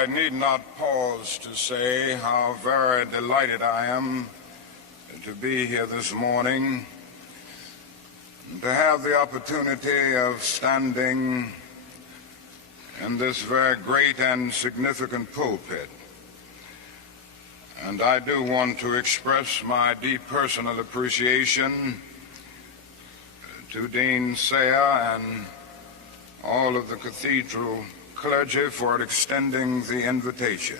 I need not pause to say how very delighted I am to be here this morning, to have the opportunity of standing in this very great and significant pulpit. And I do want to express my deep personal appreciation to Dean Sayer and all of the cathedral clergy for extending the invitation.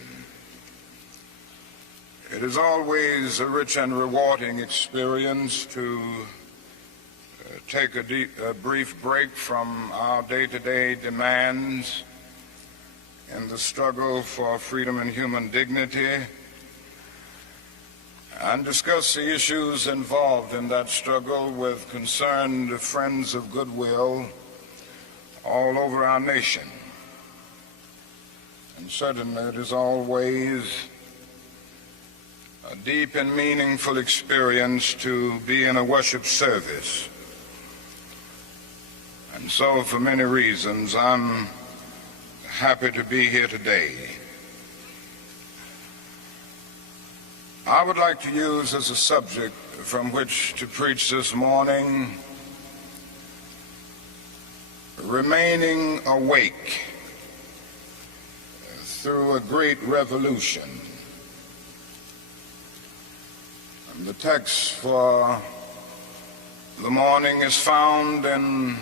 It is always a rich and rewarding experience to take a brief break from our day-to-day demands in the struggle for freedom and human dignity and discuss the issues involved in that struggle with concerned friends of goodwill all over our nation. And certainly it is always a deep and meaningful experience to be in a worship service. And so for many reasons, I'm happy to be here today. I would like to use as a subject from which to preach this morning, remaining awake through a great revolution. And the text for the morning is found in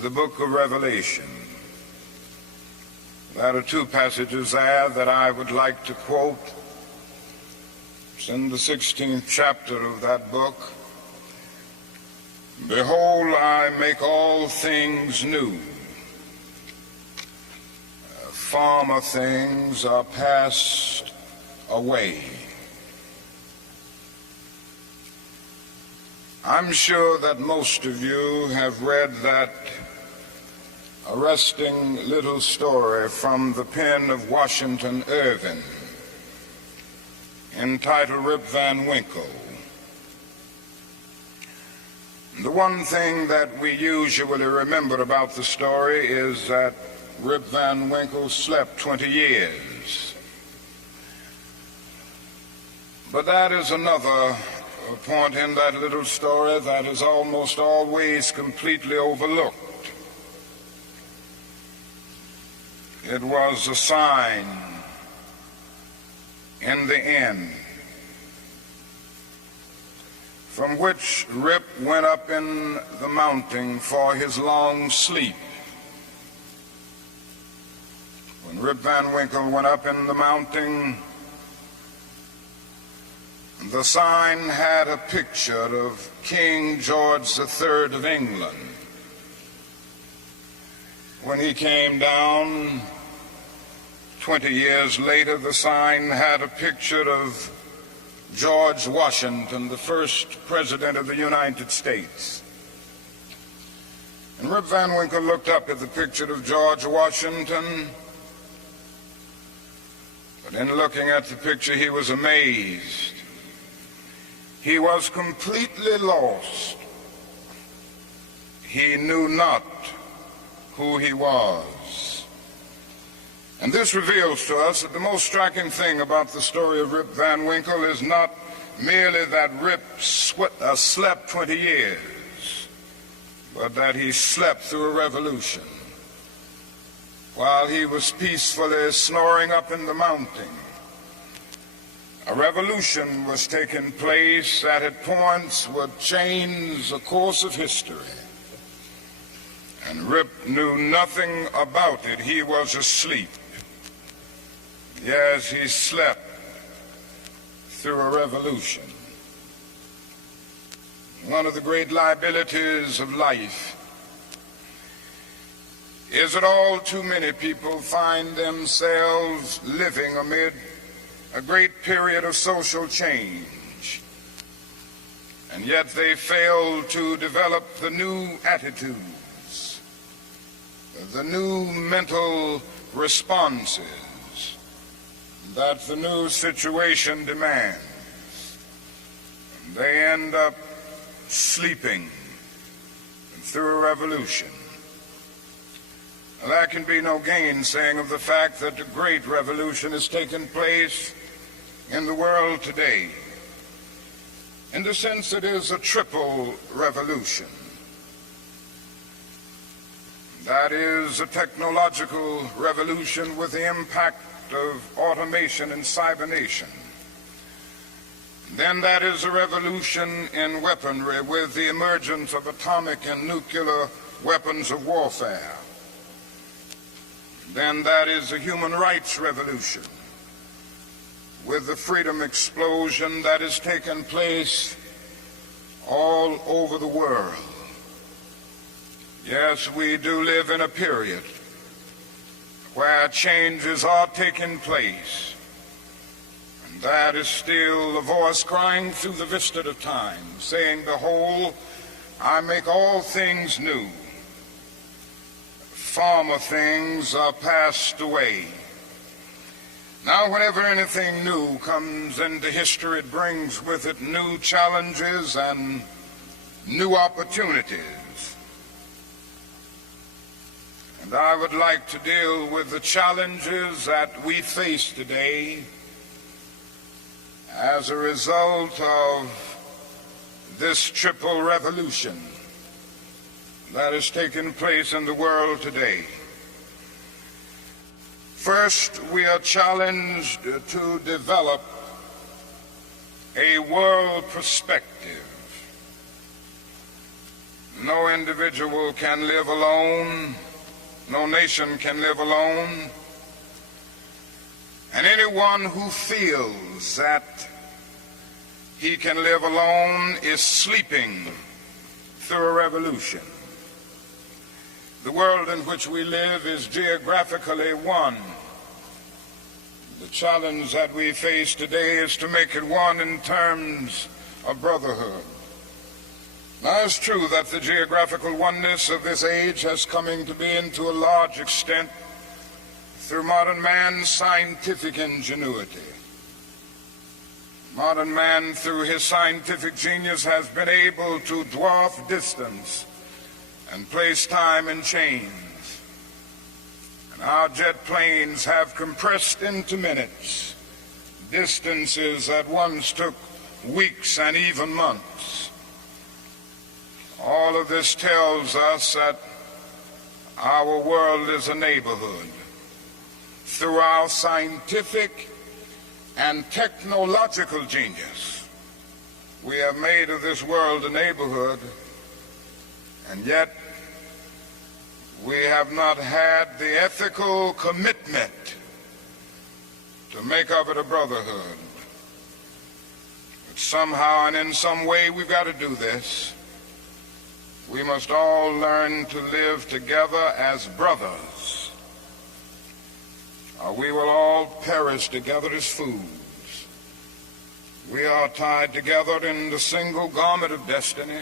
the book of Revelation. There are two passages there that I would like to quote. It's in the 16th chapter of that book. Behold, I make all things new. Former things are passed away. I'm sure that most of you have read that arresting little story from the pen of Washington Irving entitled Rip Van Winkle. The one thing that we usually remember about the story is that Rip Van Winkle slept 20 years. But that is another point in that little story that is almost always completely overlooked. It was a sign in the end from which Rip went up in the mountain for his long sleep. When Rip Van Winkle went up in the mountain, the sign had a picture of King George III of England. When he came down 20 years later, the sign had a picture of George Washington, the first president of the United States. And Rip Van Winkle looked up at the picture of George Washington, but in looking at the picture, he was amazed. He was completely lost. He knew not who he was. And this reveals to us that the most striking thing about the story of Rip Van Winkle is not merely that Rip slept 20 years, but that he slept through a revolution. While he was peacefully snoring up in the mountain, a revolution was taking place that at points would change the course of history. And Rip knew nothing about it. He was asleep. Yes, he slept through a revolution. One of the great liabilities of life is that all too many people find themselves living amid a great period of social change, and yet they fail to develop the new attitudes, the new mental responses that the new situation demands. They end up sleeping through a revolution. There can be no gainsaying of the fact that a great revolution has taken place in the world today. In the sense it is a triple revolution. That is a technological revolution with the impact of automation and cybernation. Then that is a revolution in weaponry with the emergence of atomic and nuclear weapons of warfare. Then that is a human rights revolution with the freedom explosion that has taken place all over the world. Yes, we do live in a period where changes are taking place, and that is still the voice crying through the vista of time, saying, "Behold, I make all things new. Former things are passed away." Now, whenever anything new comes into history, it brings with it new challenges and new opportunities. And I would like to deal with the challenges that we face today as a result of this triple revolution that has taken place in the world today. First, we are challenged to develop a world perspective. No individual can live alone. No nation can live alone. And anyone who feels that he can live alone is sleeping through a revolution. The world in which we live is geographically one. The challenge that we face today is to make it one in terms of brotherhood. Now, it's true that the geographical oneness of this age has coming to be to a large extent through modern man's scientific ingenuity. Modern man, through his scientific genius, has been able to dwarf distance and place time in chains. And our jet planes have compressed into minutes distances that once took weeks and even months. All of this tells us that our world is a neighborhood. Through our scientific and technological genius, we have made of this world a neighborhood, and yet we have not had the ethical commitment to make of it a brotherhood. But somehow and in some way we've got to do this. We must all learn to live together as brothers, or we will all perish together as fools. We are tied together in the single garment of destiny,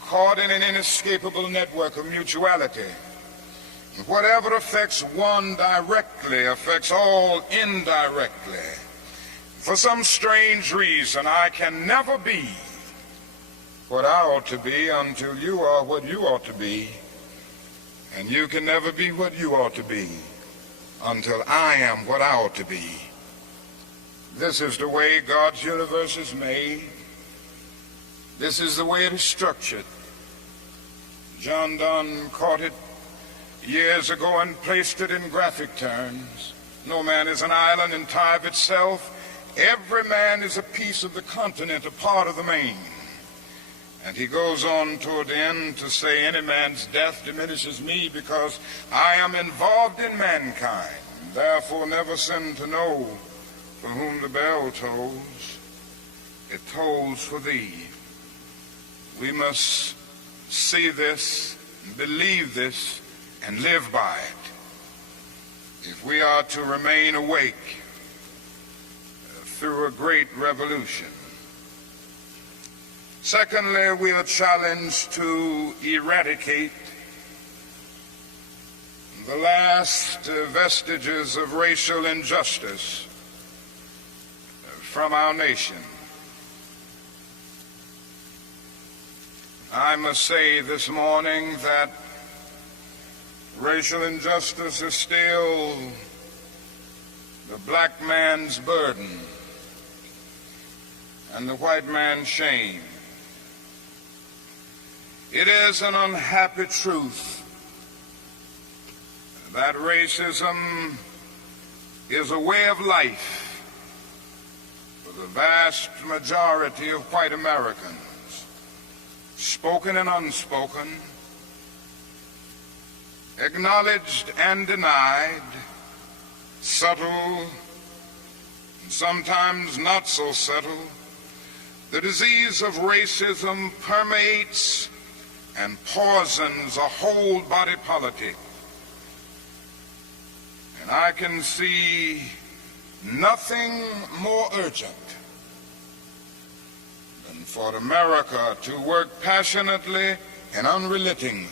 caught in an inescapable network of mutuality. Whatever affects one directly affects all indirectly. For some strange reason, I can never be what I ought to be until you are what you ought to be, and you can never be what you ought to be until I am what I ought to be. This is the way God's universe is made. This is the way it is structured. John Donne caught it years ago and placed it in graphic terms. No man is an island entire of itself. Every man is a piece of the continent, a part of the main. And he goes on toward the end to say, any man's death diminishes me because I am involved in mankind. Therefore never sin to know for whom the bell tolls. It tolls for thee. We must see this, believe this, and live by it if we are to remain awake through a great revolution. Secondly, we are challenged to eradicate the last vestiges of racial injustice from our nation. I must say this morning that Racial injustice is still the black man's burden and the white man's shame. It is an unhappy truth that racism is a way of life for the vast majority of white Americans, spoken and unspoken, acknowledged and denied, subtle and sometimes not so subtle. The disease of racism permeates and poisons a whole body politic. And I can see nothing more urgent than for America to work passionately and unrelentingly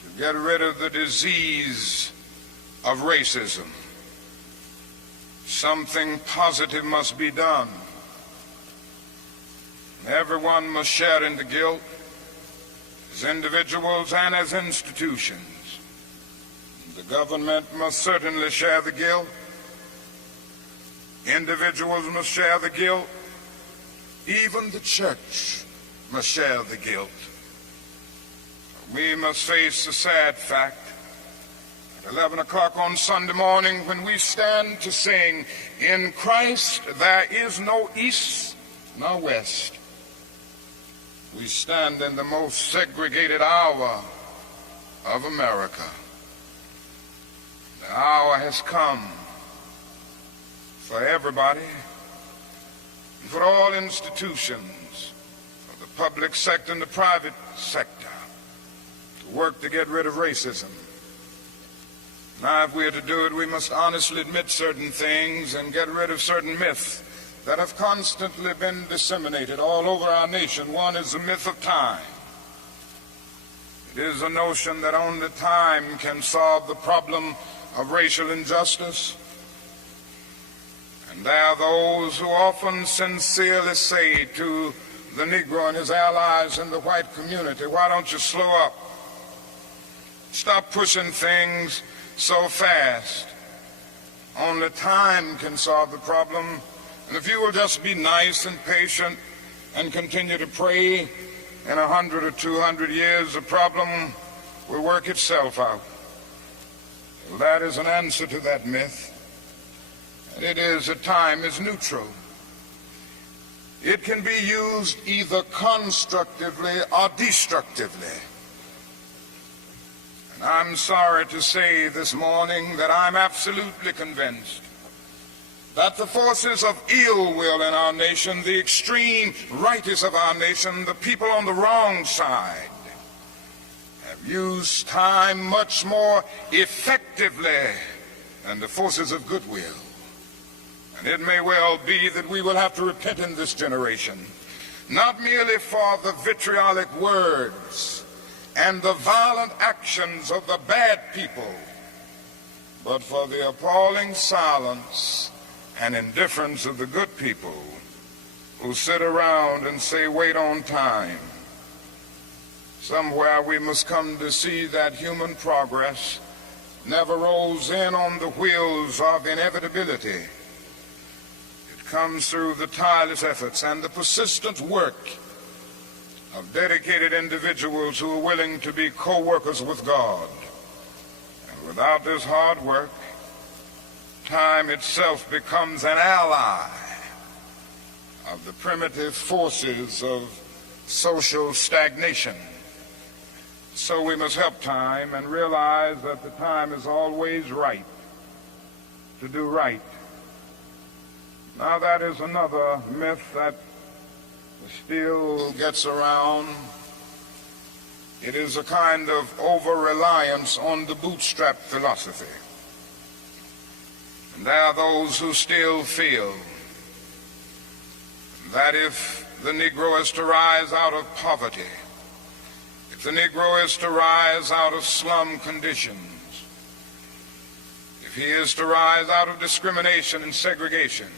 to get rid of the disease of racism. Something positive must be done. Everyone must share in the guilt, as individuals and as institutions. The government must certainly share the guilt. Individuals must share the guilt. Even the church must share the guilt. We must face the sad fact at 11 o'clock on Sunday morning when we stand to sing, "In Christ there is no east nor west." We stand in the most segregated hour of America. The hour has come for everybody, for all institutions, for the public sector and the private sector, to work to get rid of racism. Now, if we are to do it, we must honestly admit certain things and get rid of certain myths that have constantly been disseminated all over our nation. One is the myth of time. It is a notion that only time can solve the problem of racial injustice. And there are those who often sincerely say to the Negro and his allies in the white community, "Why don't you slow up? Stop pushing things so fast. Only time can solve the problem. And if you will just be nice and patient and continue to pray, in 100 or 200 years, the problem will work itself out." Well, that is an answer to that myth. And it is that time is neutral. It can be used either constructively or destructively. And I'm sorry to say this morning that I'm absolutely convinced that the forces of ill will in our nation, the extreme rightists of our nation, the people on the wrong side, have used time much more effectively than the forces of goodwill. And it may well be that we will have to repent in this generation, not merely for the vitriolic words and the violent actions of the bad people, but for the appalling silence and indifference of the good people who sit around and say, "Wait on time." Somewhere we must come to see that human progress never rolls in on the wheels of inevitability. It comes through the tireless efforts and the persistent work of dedicated individuals who are willing to be co-workers with God. And without this hard work, time itself becomes an ally of the primitive forces of social stagnation. So we must help time and realize that the time is always right to do right. Now that is another myth that still gets around. It is a kind of over-reliance on the bootstrap philosophy. And there are those who still feel that if the Negro is to rise out of poverty, if the Negro is to rise out of slum conditions, if he is to rise out of discrimination and segregation,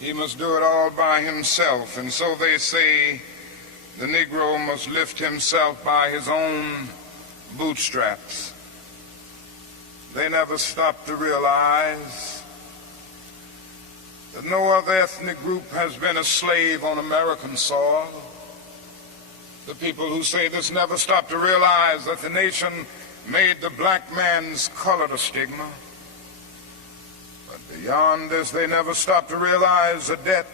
he must do it all by himself. And so they say the Negro must lift himself by his own bootstraps. They never stopped to realize that no other ethnic group has been a slave on American soil. The people who say this never stop to realize that the nation made the black man's color a stigma. But beyond this, they never stop to realize the debt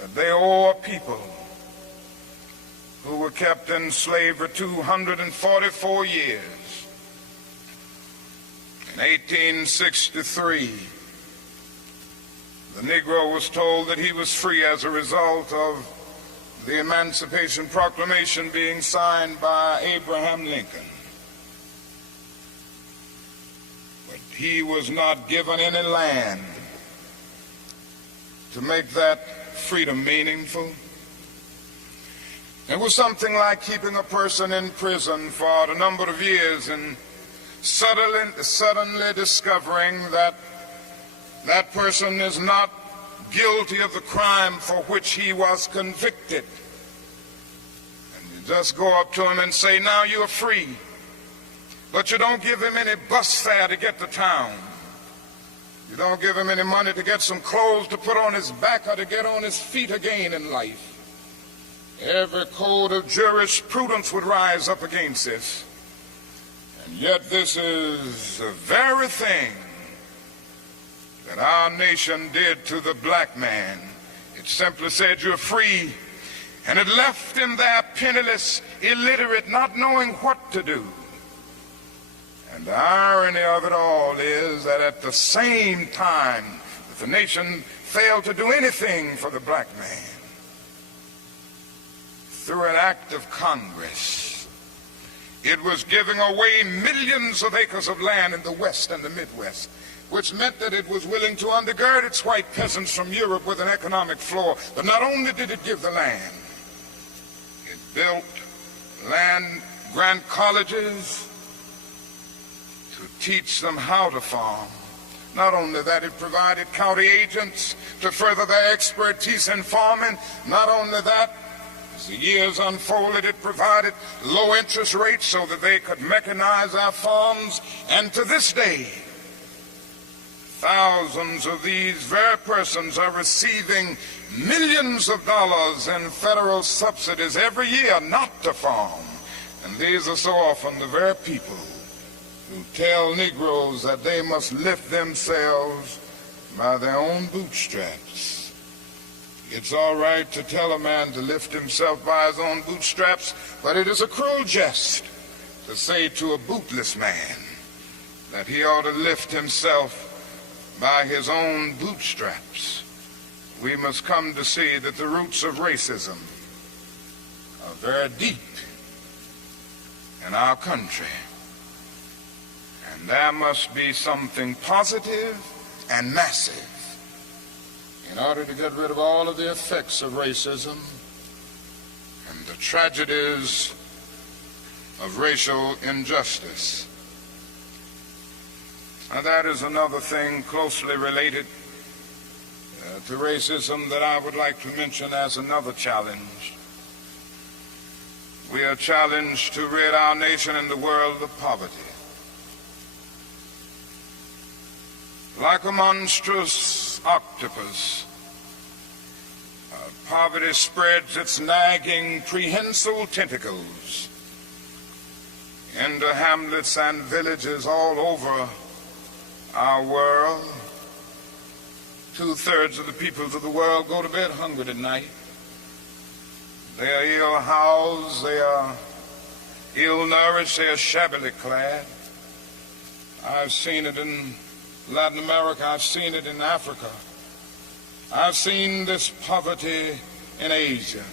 that they owe a people who were kept in slavery 244 years. In 1863, the Negro was told that he was free as a result of the Emancipation Proclamation being signed by Abraham Lincoln. But he was not given any land to make that freedom meaningful. It was something like keeping a person in prison for a number of years and suddenly discovering that that person is not guilty of the crime for which he was convicted. And you just go up to him and say, now you're free. But you don't give him any bus fare to get to town. You don't give him any money to get some clothes to put on his back or to get on his feet again in life. Every code of jurisprudence would rise up against this. And yet this is the very thing that our nation did to the black man. It simply said you're free, and it left him there penniless, illiterate, not knowing what to do. And the irony of it all is that at the same time that the nation failed to do anything for the black man, through an act of Congress, it was giving away millions of acres of land in the West and the Midwest, which meant that it was willing to undergird its white peasants from Europe with an economic floor. But not only did it give the land, it built land-grant colleges to teach them how to farm. Not only that, it provided county agents to further their expertise in farming. Not only that, as the years unfolded, it provided low interest rates so that they could mechanize our farms. And to this day, thousands of these very persons are receiving millions of dollars in federal subsidies every year not to farm. And these are so often the very people who tell Negroes that they must lift themselves by their own bootstraps. It's all right to tell a man to lift himself by his own bootstraps, but it is a cruel jest to say to a bootless man that he ought to lift himself by his own bootstraps. We must come to see that the roots of racism are very deep in our country. And there must be something positive and massive in order to get rid of all of the effects of racism and the tragedies of racial injustice. Now that is another thing closely related to racism that I would like to mention as another challenge. We are challenged to rid our nation and the world of poverty. Like a monstrous octopus, poverty spreads its nagging, prehensile tentacles into hamlets and villages all over our world. 2/3 of the peoples of the world go to bed hungry at night. They are ill-housed, they are ill-nourished, they are shabbily clad. I've seen it in Latin America, I've seen it in Africa. I've seen this poverty in Asia.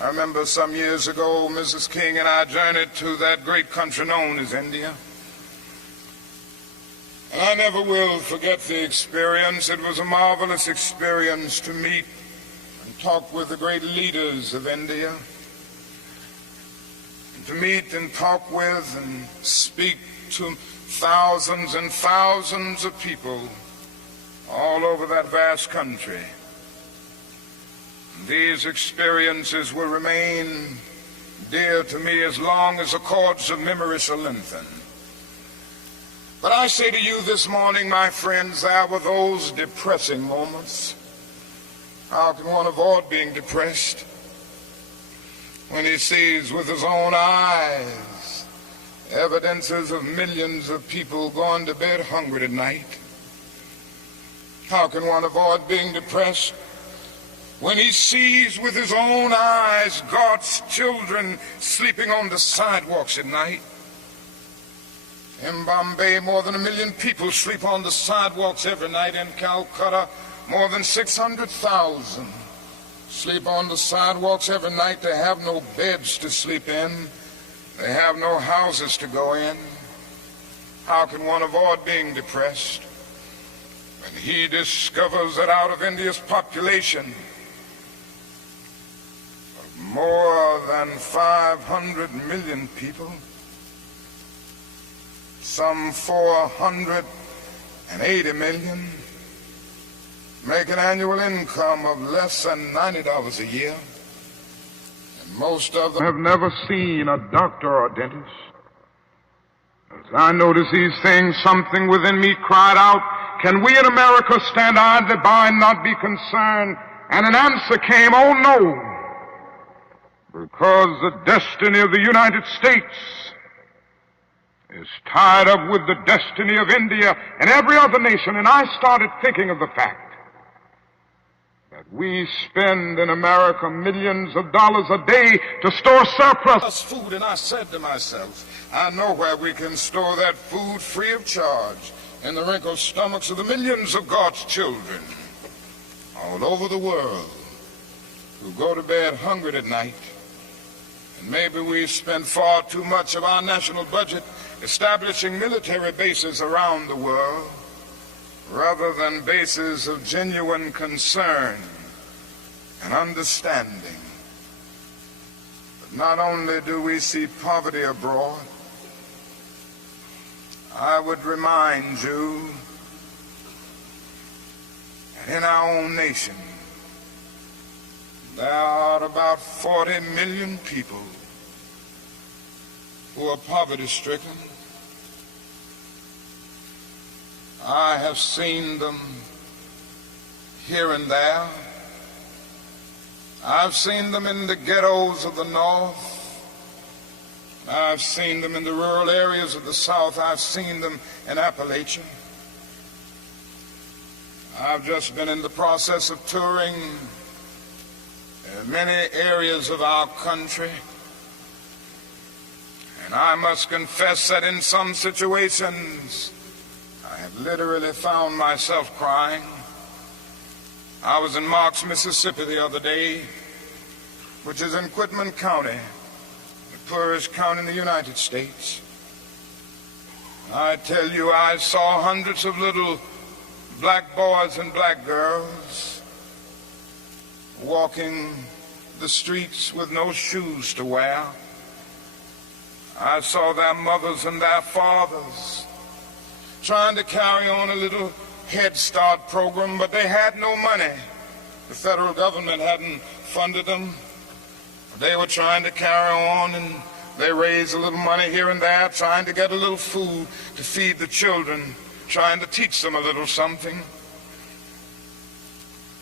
I remember some years ago, Mrs. King and I journeyed to that great country known as India. And I never will forget the experience. It was a marvelous experience to meet and talk with the great leaders of India. And to meet and talk with and speak to thousands and thousands of people all over that vast country. These experiences will remain dear to me as long as the cords of memory shall lengthen. But I say to you this morning, my friends, there were those depressing moments. How can one avoid being depressed when he sees with his own eyes evidences of millions of people going to bed hungry tonight? How can one avoid being depressed when he sees with his own eyes God's children sleeping on the sidewalks at night? In Bombay, more than 1 million people sleep on the sidewalks every night. In Calcutta, more than 600,000 sleep on the sidewalks every night. They have no beds to sleep in. They have no houses to go in. How can one avoid being depressed when he discovers that out of India's population of more than 500 million people, some 480 million make an annual income of less than $90 a year, and most of them have never seen a doctor or dentist. As I noticed these things, something within me cried out, can we in America stand idly by and not be concerned? And an answer came, oh no, because the destiny of the United States is tied up with the destiny of India and every other nation. And I started thinking of the fact that we spend in America millions of dollars a day to store surplus food. And I said to myself, I know where we can store that food free of charge, in the wrinkled stomachs of the millions of God's children all over the world who go to bed hungry at night. And maybe we spend far too much of our national budget establishing military bases around the world rather than bases of genuine concern and understanding. But not only do we see poverty abroad, I would remind you that in our own nation there are about 40 million people who are poverty-stricken. I have seen them here and there. I've seen them in the ghettos of the North. I've seen them in the rural areas of the South. I've seen them in Appalachia. I've just been in the process of touring many areas of our country. And I must confess that in some situations, I have literally found myself crying. I was in Marks, Mississippi the other day, which is in Quitman County, the poorest county in the United States. I tell you, I saw hundreds of little black boys and black girls walking the streets with no shoes to wear. I saw their mothers and their fathers trying to carry on a little Head Start program, but they had no money. The federal government hadn't funded them. They were trying to carry on, and they raised a little money here and there, trying to get a little food to feed the children, trying to teach them a little something.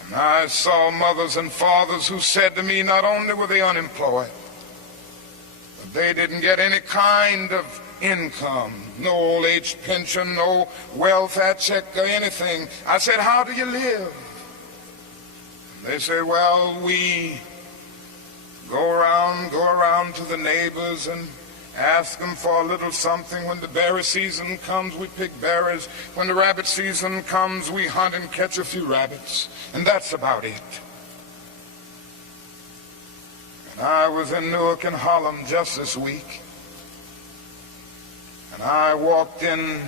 And I saw mothers and fathers who said to me, not only were they unemployed, but they didn't get any kind of income, no old age pension, no welfare check or anything. I said, how do you live? They say, well, we go around to the neighbors and ask them for a little something. When the berry season comes, we pick berries. When the rabbit season comes, we hunt and catch a few rabbits. And that's about it. And I was in Newark and Harlem just this week. And I walked in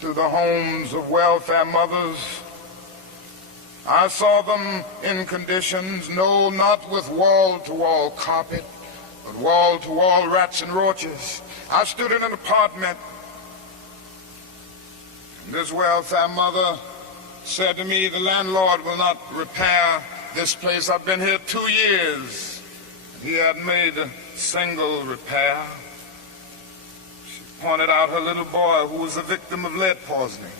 to the homes of welfare mothers. I saw them in conditions, no, not with wall-to-wall carpet, but wall-to-wall rats and roaches. I stood in an apartment, and this welfare mother said to me, the landlord will not repair this place. I've been here 2 years. He had made single repair. She pointed out her little boy who was a victim of lead poisoning.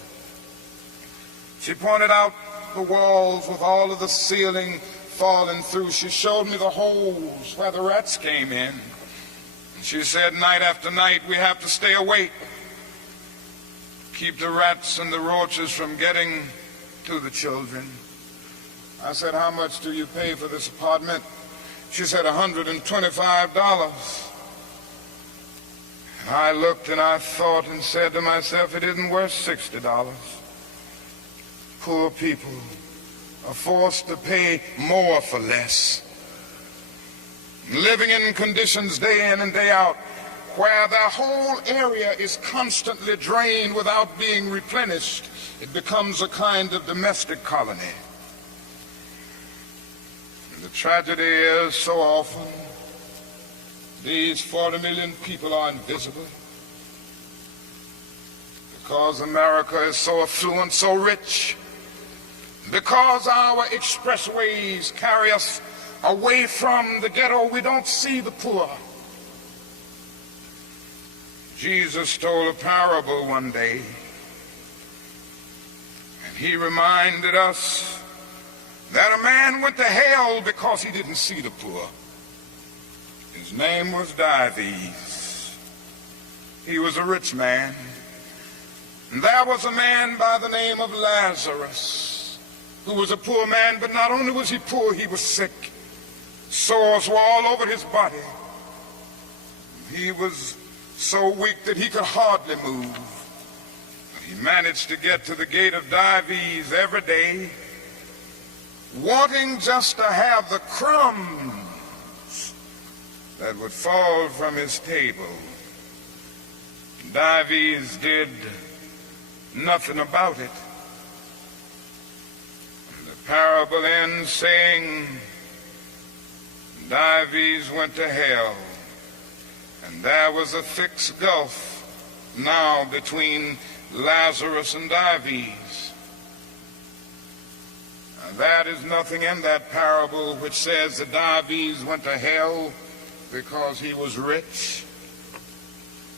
She pointed out the walls with all of the ceiling falling through. She showed me the holes where the rats came in. And she said, night after night, we have to stay awake, keep the rats and the roaches from getting to the children. I said, how much do you pay for this apartment? She said, $125. And I looked and I thought and said to myself, it isn't worth $60. Poor people are forced to pay more for less, living in conditions day in and day out where their whole area is constantly drained without being replenished. It becomes a kind of domestic colony. And the tragedy is, so often these 40 million people are invisible because America is so affluent, so rich, because our expressways carry us away from the ghetto. We don't see the poor. Jesus told a parable one day, and he reminded us that a man went to hell because he didn't see the poor. His name was Dives. He was a rich man. And there was a man by the name of Lazarus, who was a poor man, but not only was he poor, he was sick. Sores were all over his body. He was so weak that he could hardly move. But he managed to get to the gate of Dives every day, wanting just to have the crumbs that would fall from his table. Dives did nothing about it. Parable ends saying, Dives went to hell, and there was a fixed gulf now between Lazarus and Dives. Now, that is nothing in that parable which says that Dives went to hell because he was rich.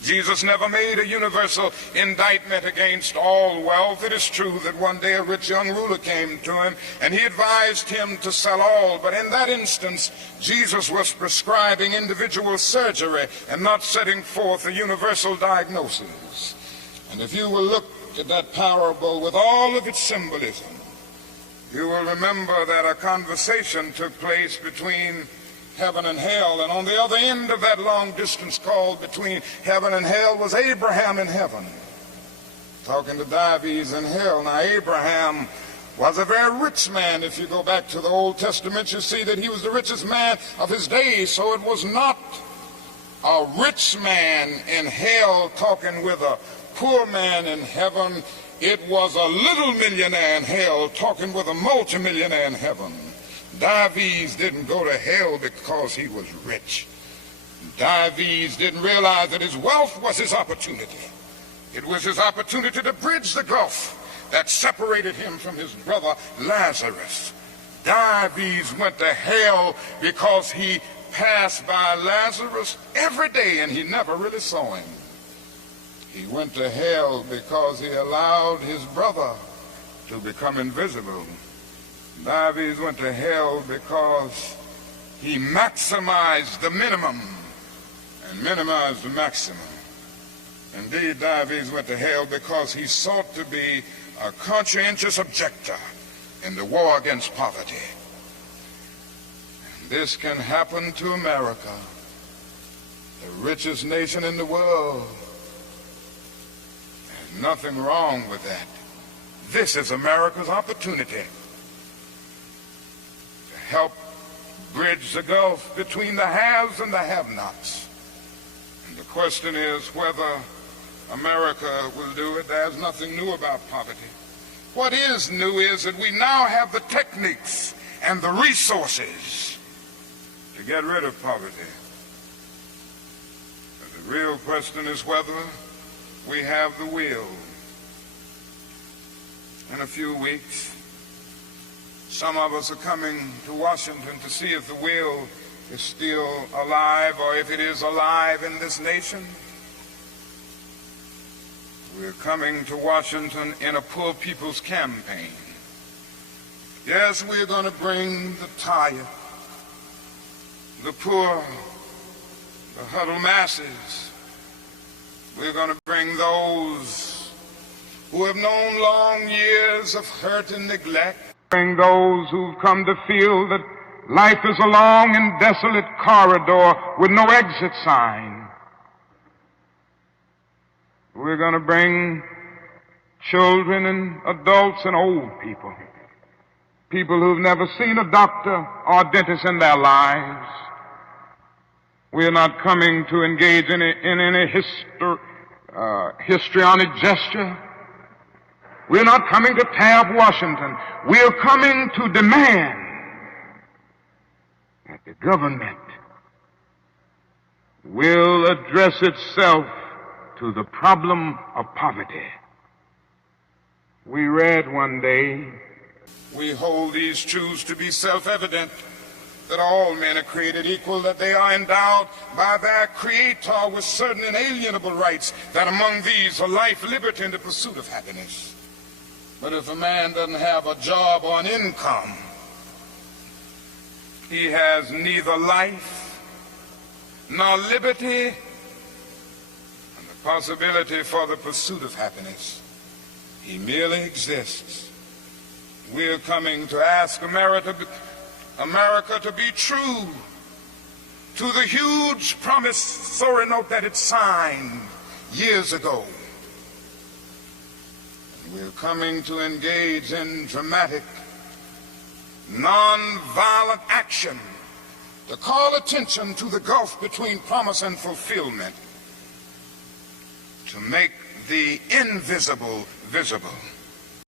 Jesus never made a universal indictment against all wealth. It is true that one day a rich young ruler came to him and he advised him to sell all, but in that instance Jesus was prescribing individual surgery and not setting forth a universal diagnosis. And if you will look at that parable with all of its symbolism, you will remember that a conversation took place between heaven and hell, and on the other end of that long distance called between heaven and hell was Abraham in heaven, talking to Dives in hell. Now, Abraham was a very rich man. If you go back to the Old Testament, you see that he was the richest man of his days. So it was not a rich man in hell talking with a poor man in heaven. It was a little millionaire in hell talking with a multimillionaire in heaven. Dives didn't go to hell because he was rich. Dives didn't realize that his wealth was his opportunity. It was his opportunity to bridge the gulf that separated him from his brother Lazarus. Dives went to hell because he passed by Lazarus every day and he never really saw him. He went to hell because he allowed his brother to become invisible. Dives went to hell because he maximized the minimum and minimized the maximum. Indeed, Dives went to hell because he sought to be a conscientious objector in the war against poverty. And this can happen to America, the richest nation in the world. There's nothing wrong with that. This is America's opportunity to help bridge the gulf between the haves and the have-nots. And the question is whether America will do it. There's nothing new about poverty. What is new is that we now have the techniques and the resources to get rid of poverty. But the real question is whether we have the will. In a few weeks, some of us are coming to Washington to see if the will is still alive, or if it is alive in this nation. We're coming to Washington in a poor people's campaign. Yes, we're going to bring the tired, the poor, the huddled masses. We're going to bring those who have known long years of hurt and neglect. Bring those who've come to feel that life is a long and desolate corridor with no exit sign. We're going to bring children and adults and old people, people who've never seen a doctor or a dentist in their lives. We're not coming to engage in any histrionic gesture. We're not coming to tear up Washington. We're coming to demand that the government will address itself to the problem of poverty. We read one day, we hold these truths to be self-evident, that all men are created equal, that they are endowed by their Creator with certain inalienable rights, that among these are life, liberty, and the pursuit of happiness. But if a man doesn't have a job or an income, he has neither life nor liberty, possibility for the pursuit of happiness. He merely exists. We're coming to ask America to be true to the huge promissory note that it signed years ago. We're coming to engage in dramatic, non-violent action to call attention to the gulf between promise and fulfillment, to make the invisible visible.